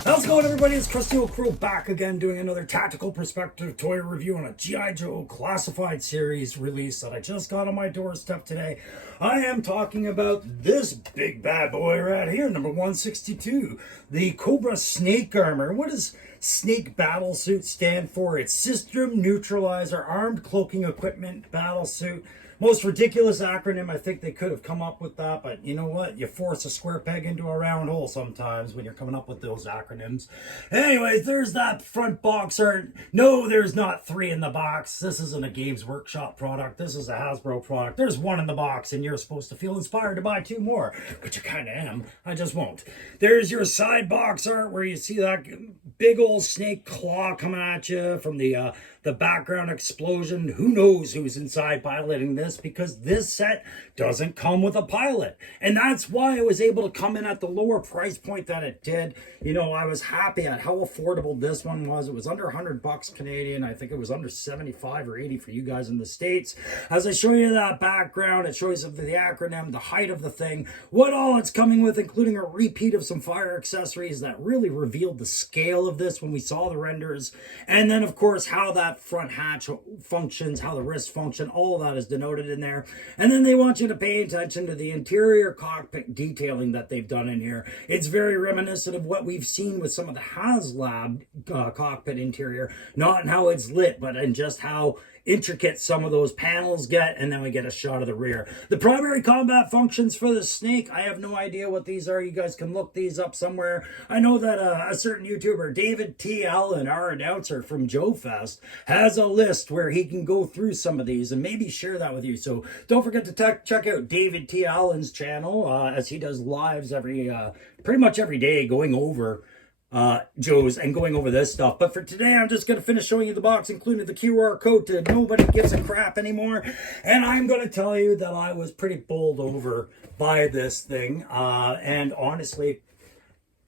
How's it going, everybody? It's Krusty O'Crow back again doing another tactical perspective toy review on a G.I. Joe classified series release that I just got on my doorstep today. I am talking about this big bad boy right here, number 162, the Cobra Snake Armor. What does Snake Battle Suit stand for? It's System Neutralizer Armed Cloaking Equipment Battle Suit. Most ridiculous acronym. I think they could have come up with that, but you know what? You force a square peg into a round hole sometimes when you're coming up with those acronyms. Anyways, there's that front box art. No, there's not 3 in the box. This isn't a Games Workshop product. This is a Hasbro product. There's 1 in the box, and you're supposed to feel inspired to buy 2 more, which I kind of am. I just won't. There's your side box art where you see that big old snake claw coming at you from the background explosion. Who knows who's inside piloting this, because this set doesn't come with a pilot. And that's why it was able to come in at the lower price point that it did. You know, I was happy at how affordable this one was. It was under $100 Canadian. I think it was under 75 or 80 for you guys in the States. As I show you that background, it shows you the acronym, the height of the thing, what all it's coming with, including a repeat of some fire accessories that really revealed the scale of this when we saw the renders. And then, of course, how that front hatch functions, how the wrists function, all of that is denoted in there. And then they want you to pay attention to the interior cockpit detailing that they've done in here. It's very reminiscent of what we've seen with some of the HasLab cockpit interior, not in how it's lit, but in just how intricate some of those panels get. And then we get a shot of the rear. The primary combat functions for the Snake, I have no idea what these are. You guys can look these up somewhere. I know that a certain YouTuber, David T. Allen, our announcer from Joe Fest, has a list where he can go through some of these and maybe share that with you. So don't forget to check out David T. Allen's channel, as he does lives pretty much every day going over Joe's and going over this stuff. But for today, I'm just going to finish showing you the box, including the QR code to Nobody Gives a Crap Anymore. And I'm going to tell you that I was pretty bowled over by this thing. And honestly,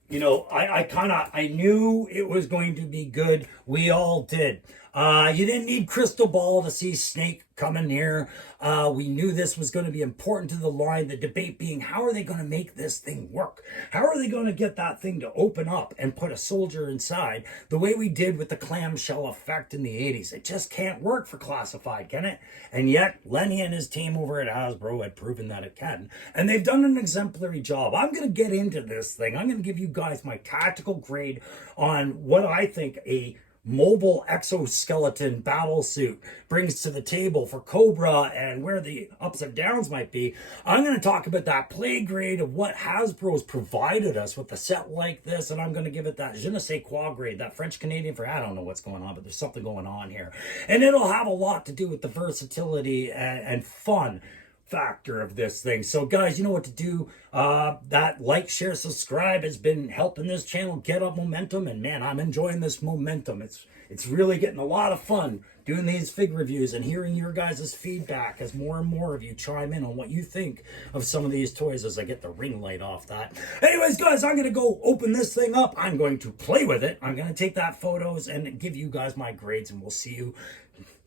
you know, I knew it was going to be good. We all did. You didn't need crystal ball to see Snake coming here. We knew this was going to be important to the line. The debate being, how are they going to make this thing work? How are they going to get that thing to open up and put a soldier inside the way we did with the clamshell effect in the 80s? It just can't work for classified, can it? And yet, Lenny and his team over at Hasbro had proven that it can. And they've done an exemplary job. I'm going to get into this thing. I'm going to give you guys my tactical grade on what I think a mobile exoskeleton battle suit brings to the table for Cobra and where the ups and downs might be. I'm going to talk about that play grade of what Hasbro's provided us with a set like this, and I'm going to give it that S.N.A.K.E grade, that French Canadian for, I don't know what's going on, but there's something going on here. And it'll have a lot to do with the versatility and fun factor of this thing. So guys, you know what to do. That like, share, subscribe has been helping this channel get up momentum, and man, I'm enjoying this momentum. It's really getting a lot of fun doing these fig reviews and hearing your guys' feedback as more and more of you chime in on what you think of some of these toys as I get the ring light off that. Anyways, guys, I'm going to go open this thing up. I'm going to play with it. I'm going to take that photos and give you guys my grades, and we'll see you,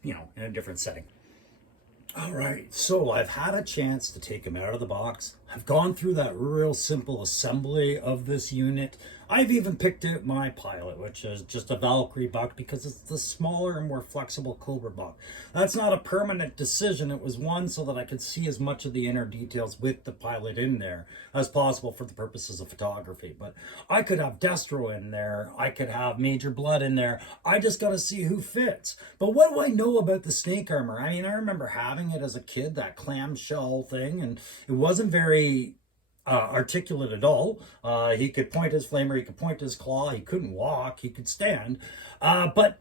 in a different setting. All right, so I've had a chance to take him out of the box. I've gone through that real simple assembly of this unit. I've even picked out my pilot, which is just a Valkyrie buck, because it's the smaller and more flexible Cobra buck. That's not a permanent decision. It was one so that I could see as much of the inner details with the pilot in there as possible for the purposes of photography. But I could have Destro in there. I could have Major Blood in there. I just got to see who fits. But what do I know about the Snake Armor? I mean, I remember having it as a kid, that clamshell thing, and it wasn't very articulate at all. He could point his flamer, he could point his claw, he couldn't walk, he could stand. But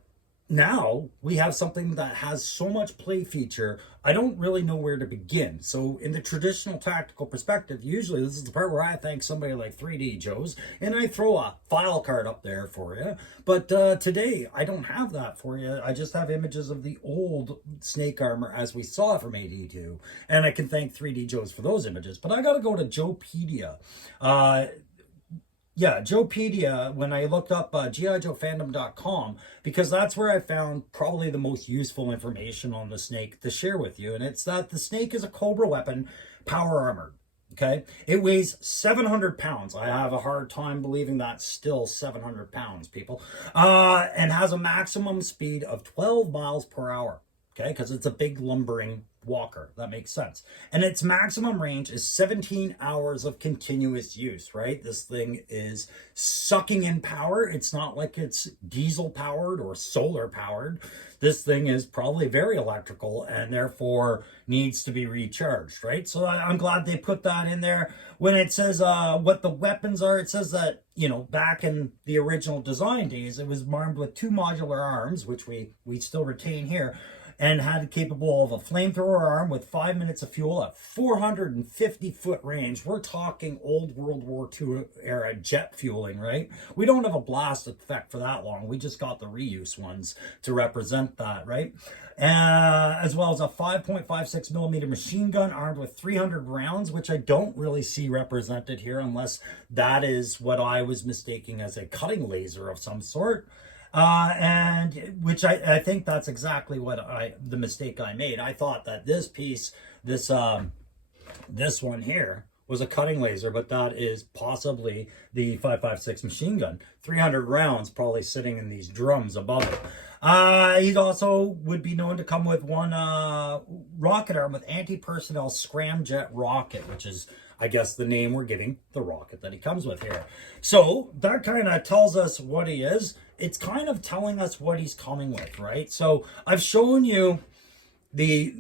now we have something that has so much play feature, I don't really know where to begin. So in the traditional tactical perspective, usually this is the part where I thank somebody like 3D Joe's and I throw a file card up there for you. But today I don't have that for you. I just have images of the old Snake Armor as we saw from 82, and I can thank 3D Joe's for those images. But I got to go to Joepedia. Yeah, Joepedia, when I looked up GIJoeFandom.com, because that's where I found probably the most useful information on the Snake to share with you. And it's that the Snake is a Cobra weapon, power armor. Okay, it weighs 700 pounds. I have a hard time believing that's still 700 pounds, people. And has a maximum speed of 12 miles per hour. Okay, because it's a big lumbering walker. That makes sense. And its maximum range is 17 hours of continuous use, right? This thing is sucking in power. It's not like it's diesel powered or solar powered. This thing is probably very electrical and therefore needs to be recharged, right? So I'm glad they put that in there. When it says what the weapons are, it says that, you know, back in the original design days, it was armed with 2 modular arms, which we still retain here, and had capable of a flamethrower arm with 5 minutes of fuel at 450-foot range. We're talking old World War II era jet fueling, right? We don't have a blast effect for that long. We just got the reuse ones to represent that, right? As well as a 5.56 millimeter machine gun armed with 300 rounds, which I don't really see represented here unless that is what I was mistaking as a cutting laser of some sort. And which I think that's exactly what the mistake I made. I thought that this piece, this one here, was a cutting laser, but that is possibly the 5.56 machine gun. 300 rounds probably sitting in these drums above it. He also would be known to come with one rocket arm with anti-personnel scramjet rocket, which is, I guess, the name we're giving the rocket that he comes with here. So that kind of tells us what he is. It's kind of telling us what he's coming with, right? So I've shown you the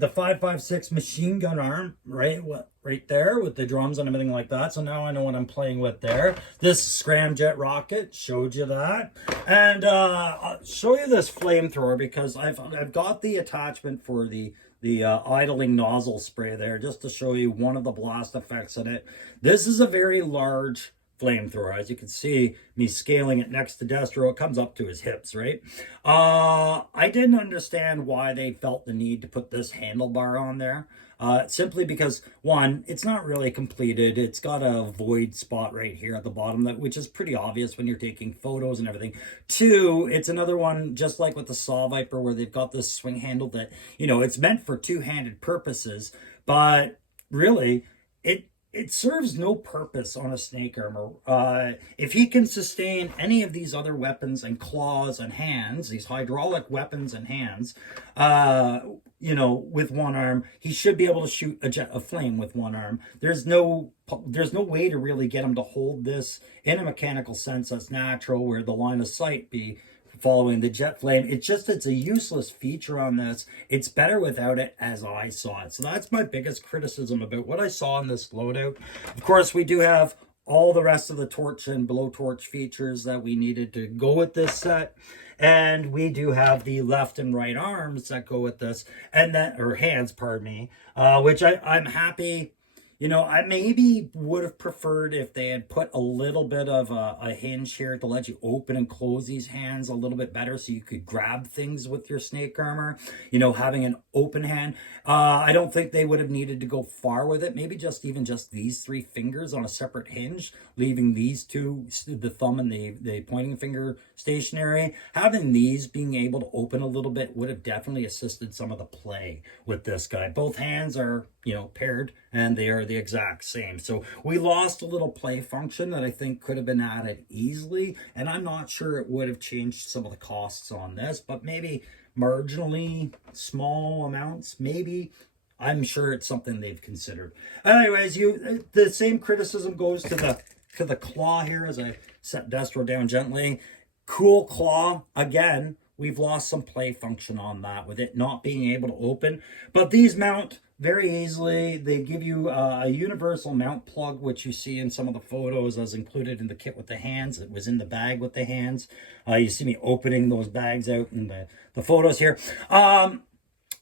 5.56 machine gun arm, right? Right there with the drums and everything like that. So now I know what I'm playing with there. This scramjet rocket, showed you that. And I'll show you this flamethrower because I've got the attachment for the idling nozzle spray there just to show you one of the blast effects in it. This is a very large flamethrower. As you can see me scaling it next to Destro, it comes up to his hips, right? I didn't understand why they felt the need to put this handlebar on there. Simply because, one, it's not really completed. It's got a void spot right here at the bottom, which is pretty obvious when you're taking photos and everything. Two, it's another one, just like with the Saw Viper, where they've got this swing handle that, you know, it's meant for two-handed purposes, but really, it serves no purpose on a snake armor. If he can sustain any of these other weapons and claws and hands, these hydraulic weapons and hands, you know, with one arm, he should be able to shoot a jet of flame with one arm. There's no way to really get him to hold this in a mechanical sense that's natural, where the line of sight be following the jet flame. It's a useless feature on this. It's better without it, as I saw it. So that's my biggest criticism about what I saw in this loadout. Of course, we do have all the rest of the torch and blowtorch features that we needed to go with this set. And we do have the left and right arms that go with this, and that, or hands, pardon me, which I'm happy. You know, I maybe would have preferred if they had put a little bit of a hinge here to let you open and close these hands a little bit better so you could grab things with your snake armor, you know, having an open hand. I don't think they would have needed to go far with it. Maybe just these 3 fingers on a separate hinge, leaving these two, the thumb and the pointing finger, stationary. Having these being able to open a little bit would have definitely assisted some of the play with this guy. Both hands are, you know, paired, and they are the exact same. So we lost a little play function that I think could have been added easily, and I'm not sure it would have changed some of the costs on this, but maybe marginally small amounts, maybe. I'm sure it's something they've considered. Anyways, the same criticism goes to the claw here as I set Destro down gently. Cool claw, again, we've lost some play function on that with it not being able to open, but these mount very easily. They give you a universal mount plug, which you see in some of the photos as included in the kit with the hands. It was in the bag with the hands. You see me opening those bags out in the photos here.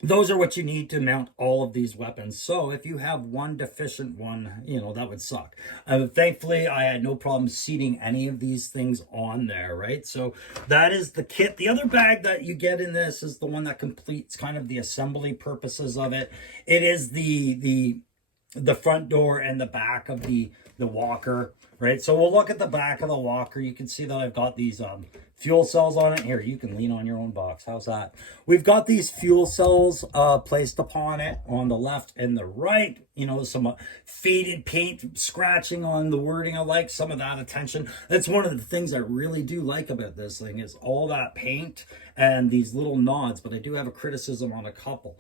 Those are what you need to mount all of these weapons. So if you have one deficient one, you know, that would suck. Thankfully, I had no problem seating any of these things on there, right? So that is the kit. The other bag that you get in this is the one that completes kind of the assembly purposes of it. It is the front door and the back of the walker, right? So we'll look at the back of the walker. You can see that I've got these fuel cells on it. Here, you can lean on your own box. How's that? We've got these fuel cells placed upon it on the left and the right. You know, some faded paint scratching on the wording. I like some of that attention. That's one of the things I really do like about this thing is all that paint and these little nods, but I do have a criticism on a couple.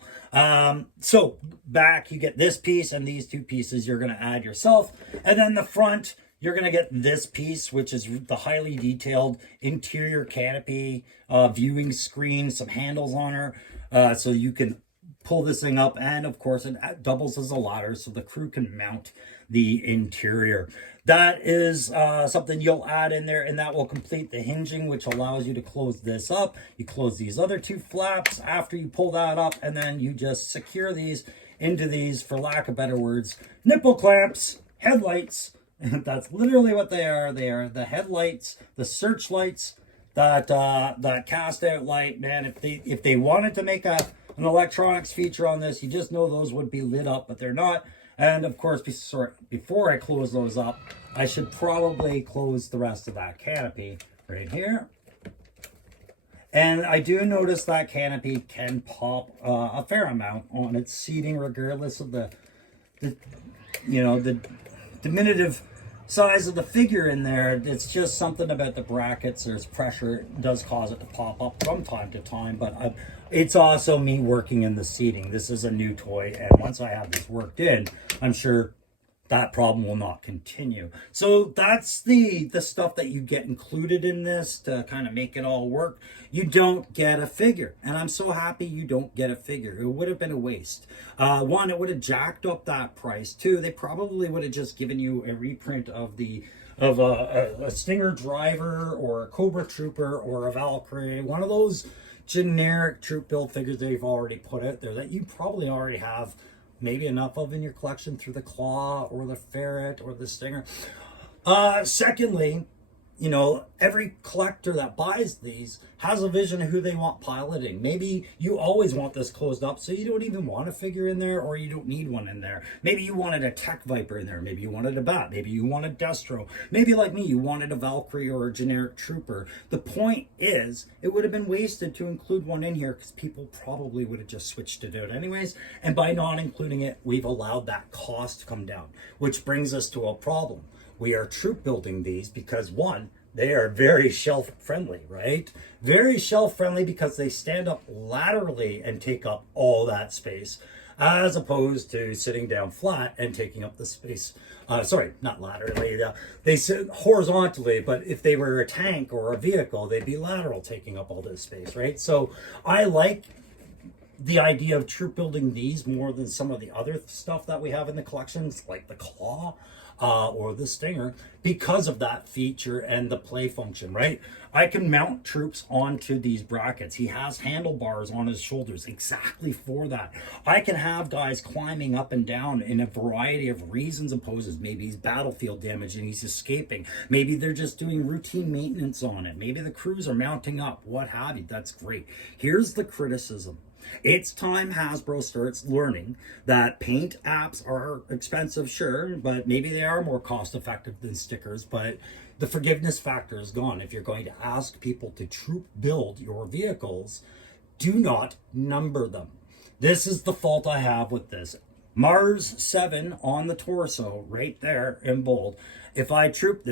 So back, you get this piece and these two pieces you're going to add yourself. And then the front, you're going to get this piece, which is the highly detailed interior canopy, viewing screen, some handles on her, so you can pull this thing up. And of course, it doubles as a ladder so the crew can mount the interior. That is something you'll add in there, and that will complete the hinging, which allows you to close this up. You close these other two flaps after you pull that up, and then you just secure these into these, for lack of better words, nipple clamps, headlights. That's literally what they are. They are the headlights, the searchlights, that cast out light. Man, if they wanted to make an electronics feature on this, you just know those would be lit up, but they're not. And of course, before I close those up, I should probably close the rest of that canopy right here. And I do notice that canopy can pop a fair amount on its seating, regardless of the diminutive size of the figure in there. It's just something about the brackets. There's pressure. It does cause it to pop up from time to time, but it's also me working in the seating. This is a new toy, and once I have this worked in, I'm sure that problem will not continue. So that's the stuff that you get included in this to kind of make it all work. You don't get a figure, and I'm so happy you don't get a figure. It would have been a waste. One, it would have jacked up that price. Two, they probably would have just given you a reprint of a Stinger driver or a Cobra trooper or a Valkyrie, one of those generic troop build figures they've already put out there that you probably already have maybe enough of in your collection through the Claw or the Ferret or the Stinger. Secondly, you know, every collector that buys these has a vision of who they want piloting. Maybe you always want this closed up, so you don't even want a figure in there, or you don't need one in there. Maybe you wanted a Tech Viper in there. Maybe you wanted a Bat. Maybe you wanted Destro. Maybe like me, you wanted a Valkyrie or a generic trooper. The point is, it would have been wasted to include one in here because people probably would have just switched it out anyways. And by not including it, we've allowed that cost to come down, which brings us to a problem. We are troop building these because, one, they are very shelf friendly, right? Very shelf friendly because they stand up laterally and take up all that space, as opposed to sitting down flat and taking up the space. Sorry, not laterally. They sit horizontally, but if they were a tank or a vehicle, they'd be lateral, taking up all this space, right? So I like the idea of troop building these more than some of the other stuff that we have in the collections, like the Claw or the Stinger, because of that feature and the play function, right? I can mount troops onto these brackets. He has handlebars on his shoulders exactly for that. I can have guys climbing up and down in a variety of reasons and poses. Maybe he's battlefield damage and he's escaping. Maybe they're just doing routine maintenance on it. Maybe the crews are mounting up, what have you. That's great. Here's the criticism. It's time Hasbro starts learning that paint apps are expensive, sure, but maybe they are more cost effective than stickers, but the forgiveness factor is gone. If you're going to ask people to troop build your vehicles, do not number them. This is the fault I have with this. Mars 7 on the torso, right there in bold. If I troop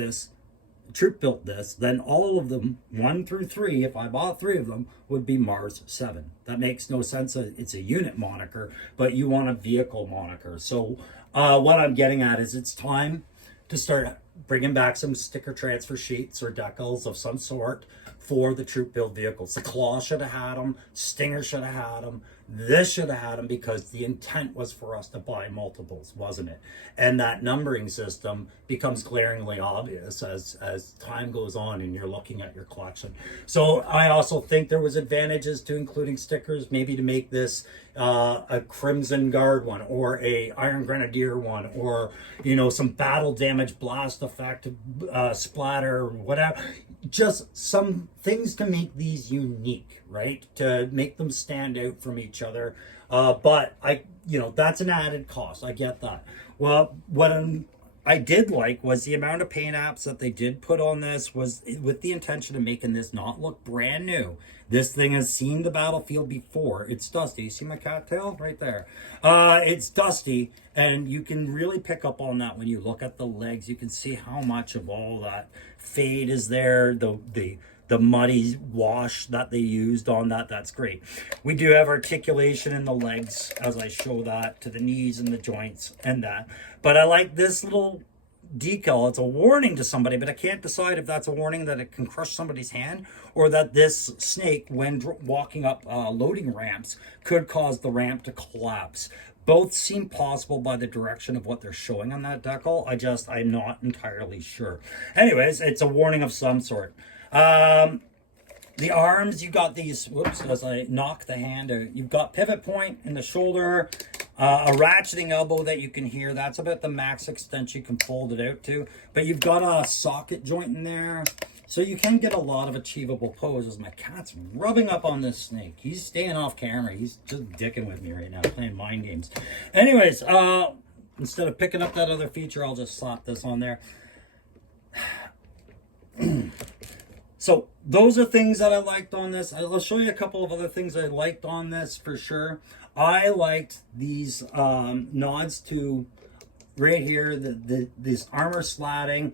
built this, then all of them, 1 through 3, if I bought 3 of them, would be Mars 7. That makes no sense. It's a unit moniker, but you want a vehicle moniker. So what I'm getting at is it's time to start bringing back some sticker transfer sheets or decals of some sort for the troop build vehicles. The Claw should have had them. Stinger should have had them. This should have had them because the intent was for us to buy multiples, wasn't it? And that numbering system becomes glaringly obvious as time goes on and you're looking at your collection. So I also think there was advantages to including stickers, maybe to make this a Crimson Guard one or a Iron Grenadier one, or, you know, some battle damage blast effect, splatter, whatever. Just some things to make these unique, right? To make them stand out from each other. But that's an added cost. I get that. Well, what I'm I did like was the amount of paint apps that they did put on this was with the intention of making this not look brand new. This thing has seen the battlefield before. It's dusty. You see my cattail right there? It's dusty, and you can really pick up on that when you look at the legs. You can see how much of all that fade is there. The muddy wash that they used on that, that's great. We do have articulation in the legs as I show that to the knees and the joints and that. But I like this little decal. It's a warning to somebody, but I can't decide if that's a warning that it can crush somebody's hand or that this snake, when walking up loading ramps, could cause the ramp to collapse. Both seem possible by the direction of what they're showing on that decal. I'm not entirely sure. Anyways, it's a warning of some sort. The arms, you got these, whoops, as I knock the hand out, you've got pivot point in the shoulder, a ratcheting elbow that you can hear. That's about the max extent you can fold it out to. But you've got a socket joint in there. So you can get a lot of achievable poses. My cat's rubbing up on this snake. He's staying off camera. He's just dicking with me right now, playing mind games. Anyways, instead of picking up that other feature, I'll just slap this on there. So those are things that I liked on this. I'll show you a couple of other things I liked on this for sure. I liked these nods to right here, this armor slatting.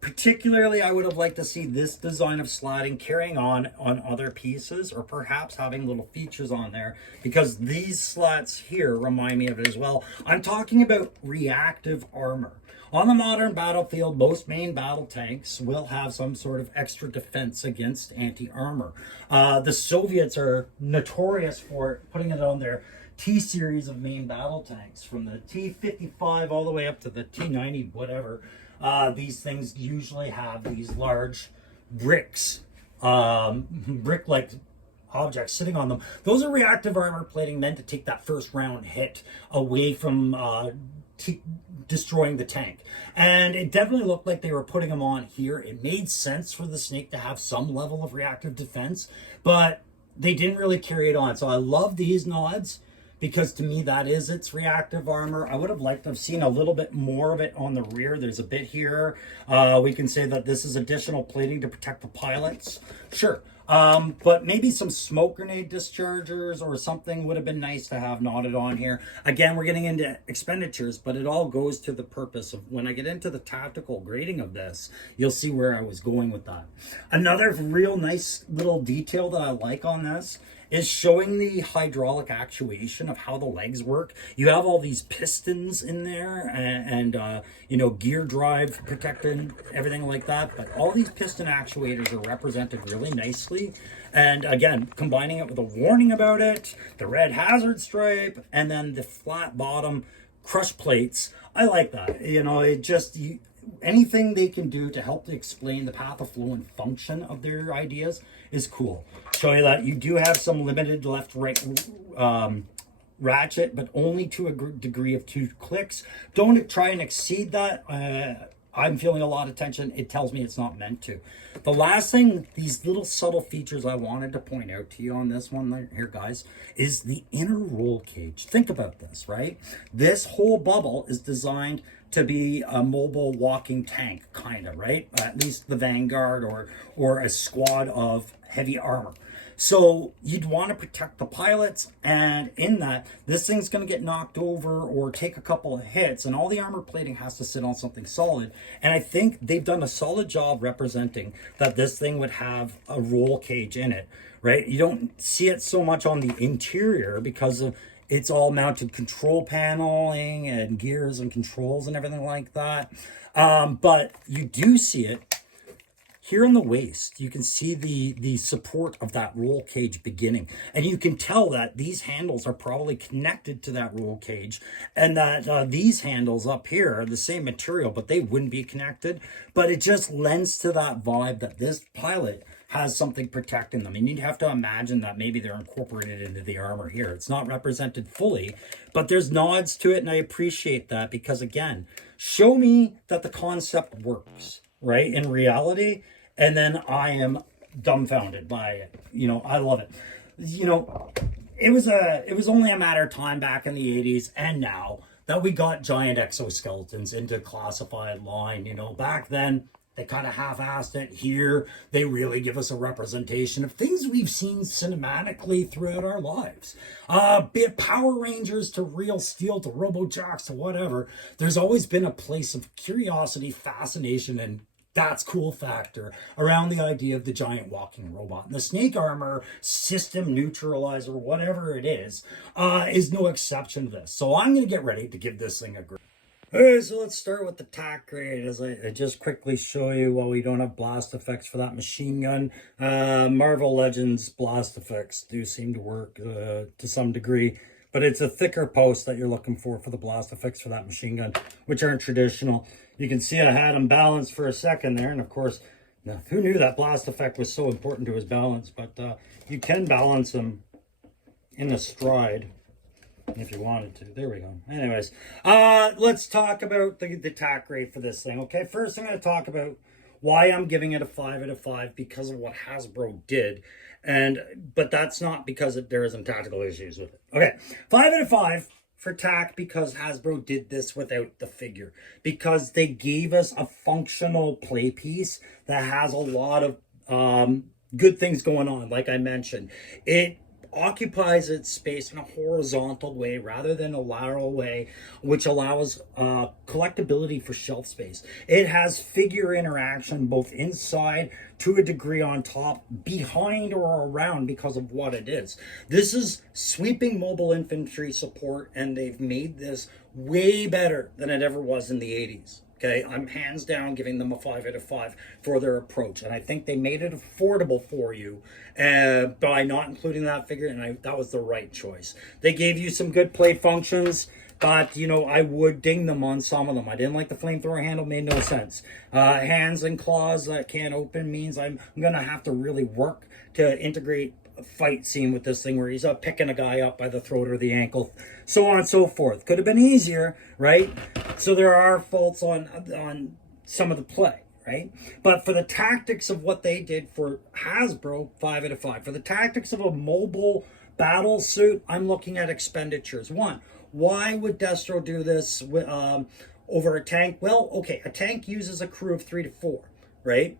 Particularly, I would have liked to see this design of slatting carrying on other pieces, or perhaps having little features on there, because these slats here remind me of it as well. I'm talking about reactive armor. On the modern battlefield, most main battle tanks will have some sort of extra defense against anti-armor. The Soviets are notorious for putting it on their T-series of main battle tanks, from the T-55 all the way up to the T-90, whatever. These things usually have these large bricks, brick-like objects sitting on them. Those are reactive armor plating meant to take that first round hit away from destroying the tank. And it definitely looked like they were putting them on here. It made sense for the Snake to have some level of reactive defense, but they didn't really carry it on. So I love these nods, because to me that is its reactive armor. I would have liked to have seen a little bit more of it on the rear. There's a bit here. We can say that this is additional plating to protect the pilots. Sure. But maybe some smoke grenade dischargers or something would have been nice to have knotted on here. Again, we're getting into expenditures, but it all goes to the purpose of when I get into the tactical grading of this, you'll see where I was going with that. Another real nice little detail that I like on this is showing the hydraulic actuation of how the legs work. You have all these pistons in there and you know, gear drive protecting everything like that. But all these piston actuators are represented really nicely. And again, combining it with a warning about it, the red hazard stripe, and then the flat bottom crush plates. I like that. You know, it just... anything they can do to help to explain the path of flow and function of their ideas is cool. Show you that you do have some limited left-right ratchet, but only to a degree of 2 clicks. Don't try and exceed that. I'm feeling a lot of tension. It tells me it's not meant to. The last thing, these little subtle features I wanted to point out to you on this one here, guys, is the inner roll cage. Think about this, right? This whole bubble is designed to be a mobile walking tank, kind of, right? At least the Vanguard or a squad of heavy armor. So you'd want to protect the pilots, and in that, this thing's going to get knocked over or take a couple of hits, and all the armor plating has to sit on something solid. And I think they've done a solid job representing that this thing would have a roll cage in it, right? You don't see it so much on the interior because of it's all mounted control paneling and gears and controls and everything like that. But you do see it here in the waist. You can see the support of that roll cage beginning. And you can tell that these handles are probably connected to that roll cage, and that these handles up here are the same material, but they wouldn't be connected. But it just lends to that vibe that this pilot has something protecting them. And you'd have to imagine that maybe they're incorporated into the armor here. It's not represented fully, but there's nods to it, and I appreciate that, because again, show me that the concept works, right, in reality, and then I am dumbfounded by it. You know, I love it. You know, it was only a matter of time back in the 80s and now that we got giant exoskeletons into classified line. Back then, they kind of half-assed it. Here, they really give us a representation of things we've seen cinematically throughout our lives. Be it Power Rangers to Real Steel to RoboJocks to whatever, there's always been a place of curiosity, fascination, and that's cool factor around the idea of the giant walking robot. And the snake armor system neutralizer, whatever it is no exception to this. So I'm going to get ready to give this thing a grade. Okay, so let's start with the TAC grade. As I just quickly show you, while we don't have blast effects for that machine gun, Marvel Legends blast effects do seem to work to some degree. But it's a thicker post that you're looking for the blast effects for that machine gun, which aren't traditional. You can see I had him balanced for a second there. And of course, who knew that blast effect was so important to his balance? But you can balance him in a stride if you wanted to. There we go. Anyways, let's talk about the TAC grade for this thing. Okay, first I'm going to talk about why I'm giving it a 5 out of 5 because of what Hasbro did. But that's not because there isn't tactical issues with it. Okay, 5 out of 5 for TAC because Hasbro did this without the figure. Because they gave us a functional play piece that has a lot of good things going on. Like I mentioned, it occupies its space in a horizontal way rather than a lateral way, which allows collectability for shelf space. It has figure interaction both inside, to a degree on top, behind, or around because of what it is. This is sweeping mobile infantry support, and they've made this way better than it ever was in the 80s. Okay, I'm hands down giving them a 5 out of 5 for their approach. And I think they made it affordable for you by not including that figure, and that was the right choice. They gave you some good play functions, but, I would ding them on some of them. I didn't like the flamethrower handle, made no sense. Hands and claws that can't open means I'm going to have to really work to integrate a fight scene with this thing where he's picking a guy up by the throat or the ankle, so on and so forth. Could have been easier, right? So there are faults on some of the play, right? But for the tactics of what they did for Hasbro, 5 out of 5. For the tactics of a mobile battle suit, I'm looking at expenditures. One, why would Destro do this over a tank? Well, okay, a tank uses a crew of 3 to 4, right?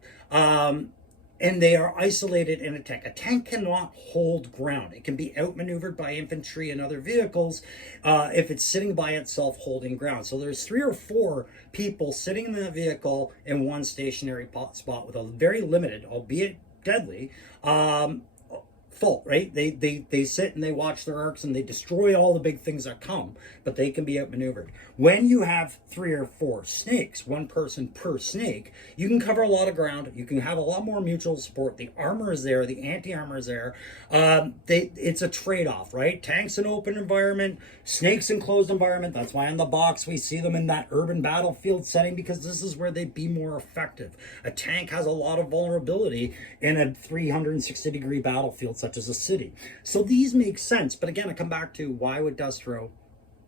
And they are isolated in a tank. A tank cannot hold ground. It can be outmaneuvered by infantry and other vehicles if it's sitting by itself holding ground. So there's 3 or 4 people sitting in the vehicle in one stationary spot with a very limited, albeit deadly, fault, right? They sit and they watch their arcs and they destroy all the big things that come, but they can be outmaneuvered. When you have 3 or 4 snakes, one person per snake, you can cover a lot of ground. You can have a lot more mutual support. The armor is there. The anti-armor is there. It's a trade-off, right? Tanks in open environment, snakes in closed environment. That's why on the box we see them in that urban battlefield setting, because this is where they'd be more effective. A tank has a lot of vulnerability in a 360-degree battlefield such as a city. So these make sense. But again, I come back to why would Destro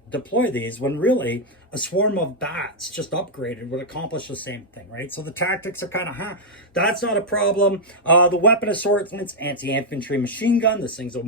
deploy these when really a swarm of bats just upgraded would accomplish the same thing, right? So the tactics are kind of, that's not a problem. The weapon assortment's anti-infantry machine gun. This thing's a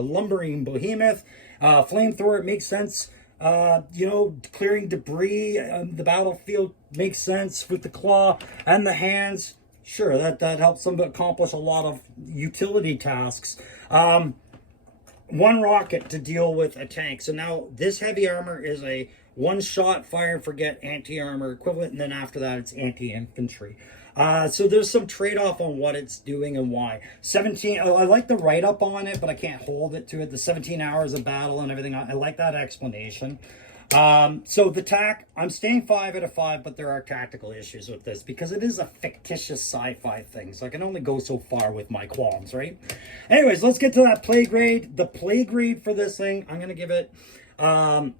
lumbering behemoth. Flamethrower, it makes sense. Clearing debris the battlefield makes sense with the claw and the hands. Sure, that helps them accomplish a lot of utility tasks. One rocket to deal with a tank. So now this heavy armor is a one-shot fire and forget anti-armor equivalent, and then after that it's anti-infantry. So there's some trade-off on what it's doing and why. 17, I like the write-up on it, but I can't hold it to it. The 17 hours of battle and everything, I like that explanation. So the TAC, I'm staying 5 out of 5, but there are tactical issues with this because it is a fictitious sci-fi thing. So I can only go so far with my qualms, right? Anyways, let's get to that play grade. The play grade for this thing, I'm going to give it a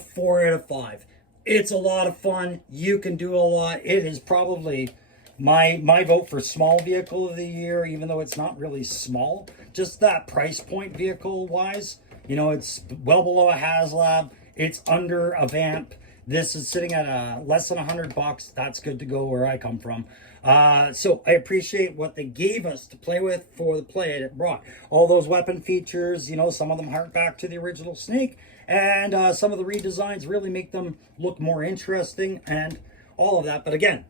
4 out of 5. It's a lot of fun. You can do a lot. It is probably my vote for small vehicle of the year, even though it's not really small. Just that price point vehicle-wise, it's well below a HasLab. It's under a Vamp. This is sitting at less than $100. That's good to go where I come from. So I appreciate what they gave us to play with for the play it brought. All those weapon features, some of them hark back to the original Snake. and some of the redesigns really make them look more interesting and all of that. But again,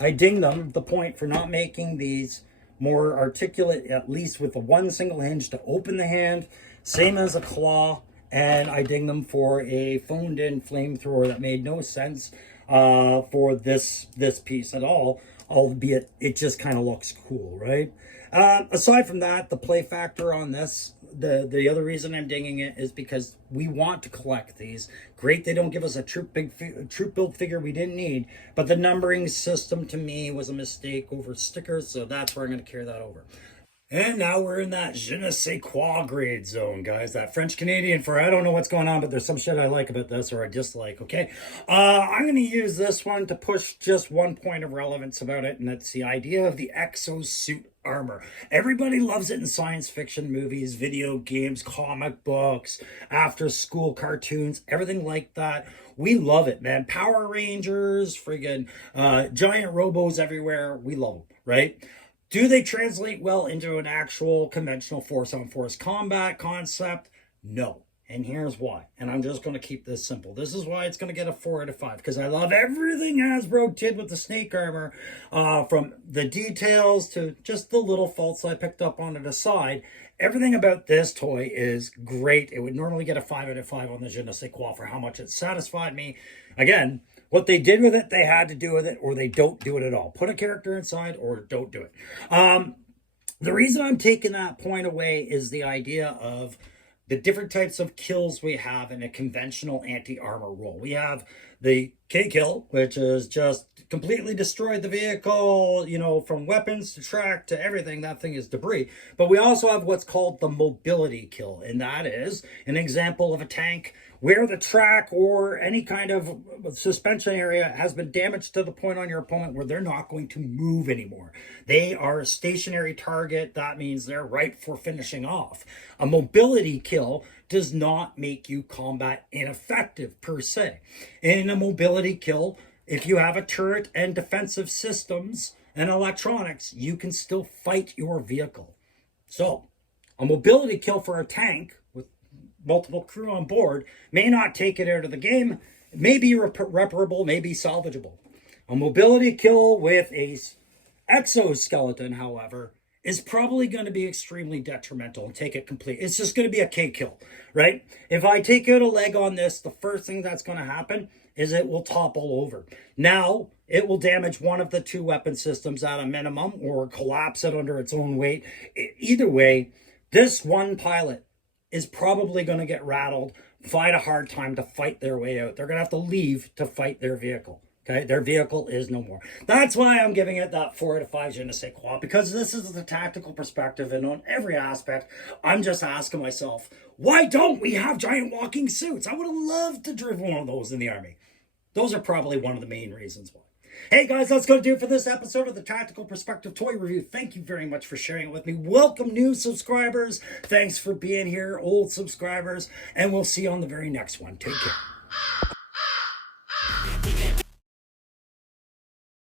I ding them the point for not making these more articulate, at least with the one single hinge to open the hand, same as a claw. And I ding them for a phoned in flamethrower that made no sense for this piece at all, albeit it just kind of looks cool, right? Aside from that, the play factor on this, the other reason I'm dinging it is because we want to collect these. Great, they don't give us a troop build figure we didn't need, but the numbering system to me was a mistake over stickers, so that's where I'm going to carry that over. And now we're in that je ne sais quoi grade zone, guys. That French-Canadian for I don't know what's going on, but there's some shit I like about this or I dislike, okay? I'm going to use this one to push just one point of relevance about it, and that's the idea of the exosuit armor. Everybody loves it in science fiction movies, video games, comic books, after-school cartoons, everything like that. We love it, man. Power Rangers, friggin' giant robos everywhere. We love them, right? Do they translate well into an actual conventional force-on-force combat concept? No. And here's why. And I'm just going to keep this simple. This is why it's going to get a 4 out of 5. Because I love everything Hasbro did with the Snake armor. From the details to just the little faults I picked up on it aside. Everything about this toy is great. It would normally get a 5 out of 5 on the Je ne sais quoi for how much it satisfied me. Again, what they did with it, they had to do with it, or they don't do it at all. Put a character inside or don't do it. The reason I'm taking that point away is the idea of the different types of kills we have in a conventional anti-armor role. We have the K-kill, which is just completely destroyed the vehicle, you know, from weapons to track to everything. That thing is debris. But we also have what's called the mobility kill, and that is an example of a tank where the track or any kind of suspension area has been damaged to the point on your opponent where they're not going to move anymore. They are a stationary target. That means they're ripe for finishing off. A mobility kill does not make you combat ineffective per se. In a mobility kill, if you have a turret and defensive systems and electronics, you can still fight your vehicle. So, a mobility kill for a tank with multiple crew on board may not take it out of the game, may be reparable, may be salvageable. A mobility kill with a exoskeleton, however, is probably going to be extremely detrimental and take it complete. It's just going to be a K kill, right? If I take out a leg on this, the first thing that's going to happen is it will topple over. Now, it will damage one of the two weapon systems at a minimum or collapse it under its own weight. Either way, this one pilot is probably going to get rattled, find a hard time to fight their way out. They're going to have to leave to fight their vehicle. Okay, their vehicle is no more. That's why I'm giving it that 4 out of 5 je ne sais quoi, because this is the tactical perspective, and on every aspect, I'm just asking myself, why don't we have giant walking suits? I would have loved to drive one of those in the Army. Those are probably one of the main reasons why. Hey guys, that's going to do it for this episode of the Tactical Perspective Toy Review. Thank you very much for sharing it with me. Welcome new subscribers. Thanks for being here, old subscribers, and we'll see you on the very next one. Take care.